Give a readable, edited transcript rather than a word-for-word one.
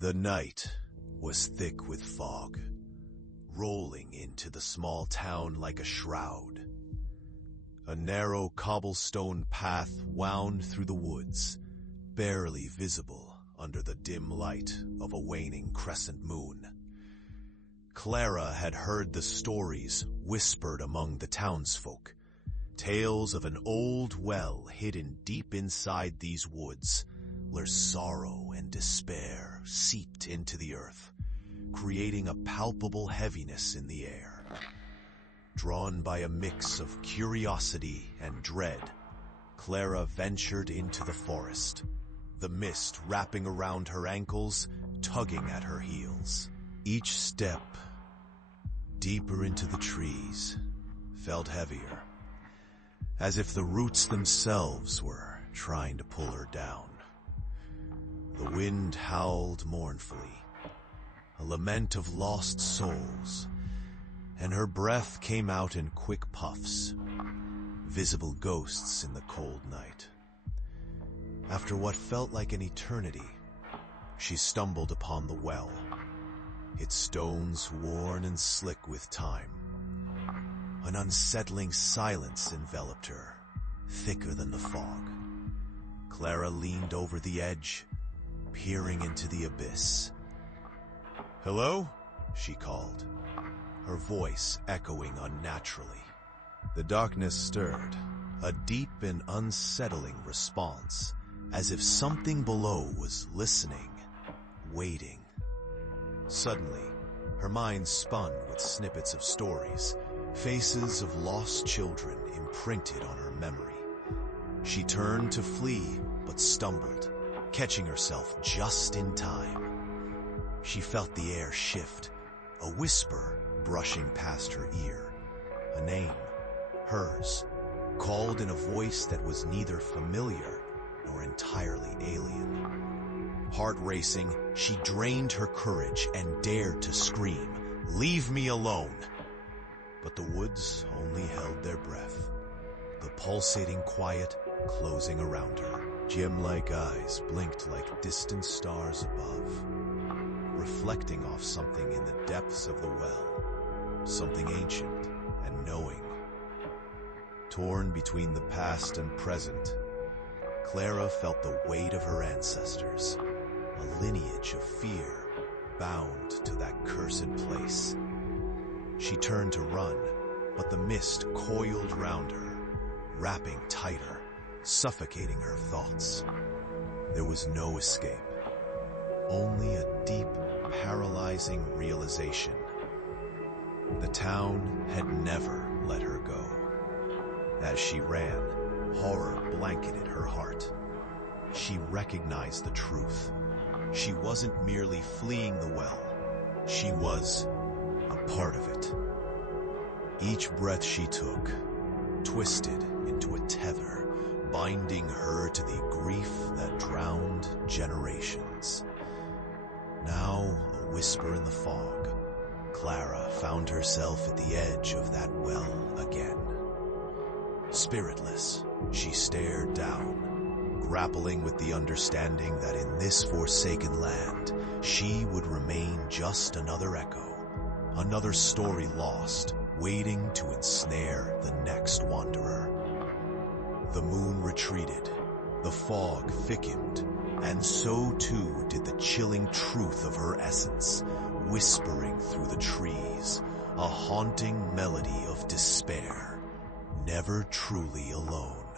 The night was thick with fog, rolling into the small town like a shroud. A narrow cobblestone path wound through the woods, barely visible under the dim light of a waning crescent moon. Clara had heard the stories whispered among the townsfolk, tales of an old well hidden deep inside these woods, where sorrow and despair seeped into the earth, creating a palpable heaviness in the air. Drawn by a mix of curiosity and dread, Clara ventured into the forest, the mist wrapping around her ankles, tugging at her heels. Each step deeper into the trees felt heavier, as if the roots themselves were trying to pull her down. The wind howled mournfully, a lament of lost souls, and her breath came out in quick puffs, visible ghosts in the cold night. After what felt like an eternity, she stumbled upon the well, its stones worn and slick with time. An unsettling silence enveloped her, thicker than the fog. Clara leaned over the edge, peering into the abyss. "Hello?" she called, her voice echoing unnaturally. The darkness stirred, a deep and unsettling response, as if something below was listening, waiting. Suddenly, her mind spun with snippets of stories, faces of lost children imprinted on her memory. She turned to flee, but stumbled, catching herself just in time. She felt the air shift, a whisper brushing past her ear. A name, hers, called in a voice that was neither familiar nor entirely alien. Heart racing, she drained her courage and dared to scream, "Leave me alone!" But the woods only held their breath, the pulsating quiet closing around her. Gem-like eyes blinked like distant stars above, reflecting off something in the depths of the well, something ancient and knowing. Torn between the past and present, Clara felt the weight of her ancestors, a lineage of fear bound to that cursed place. She turned to run, but the mist coiled round her, wrapping tighter, suffocating her thoughts. There was no escape, only a deep, paralyzing realization. The town had never let her go. As she ran, horror blanketed her heart. She recognized the truth. She wasn't merely fleeing the well. She was a part of it. Each breath she took twisted into a tether, binding her to the grief that drowned generations. Now, a whisper in the fog, Clara found herself at the edge of that well again. Spiritless, she stared down, grappling with the understanding that in this forsaken land, she would remain just another echo, another story lost, waiting to ensnare the next wanderer. The moon retreated, the fog thickened, and so too did the chilling truth of her essence, whispering through the trees, a haunting melody of despair, never truly alone.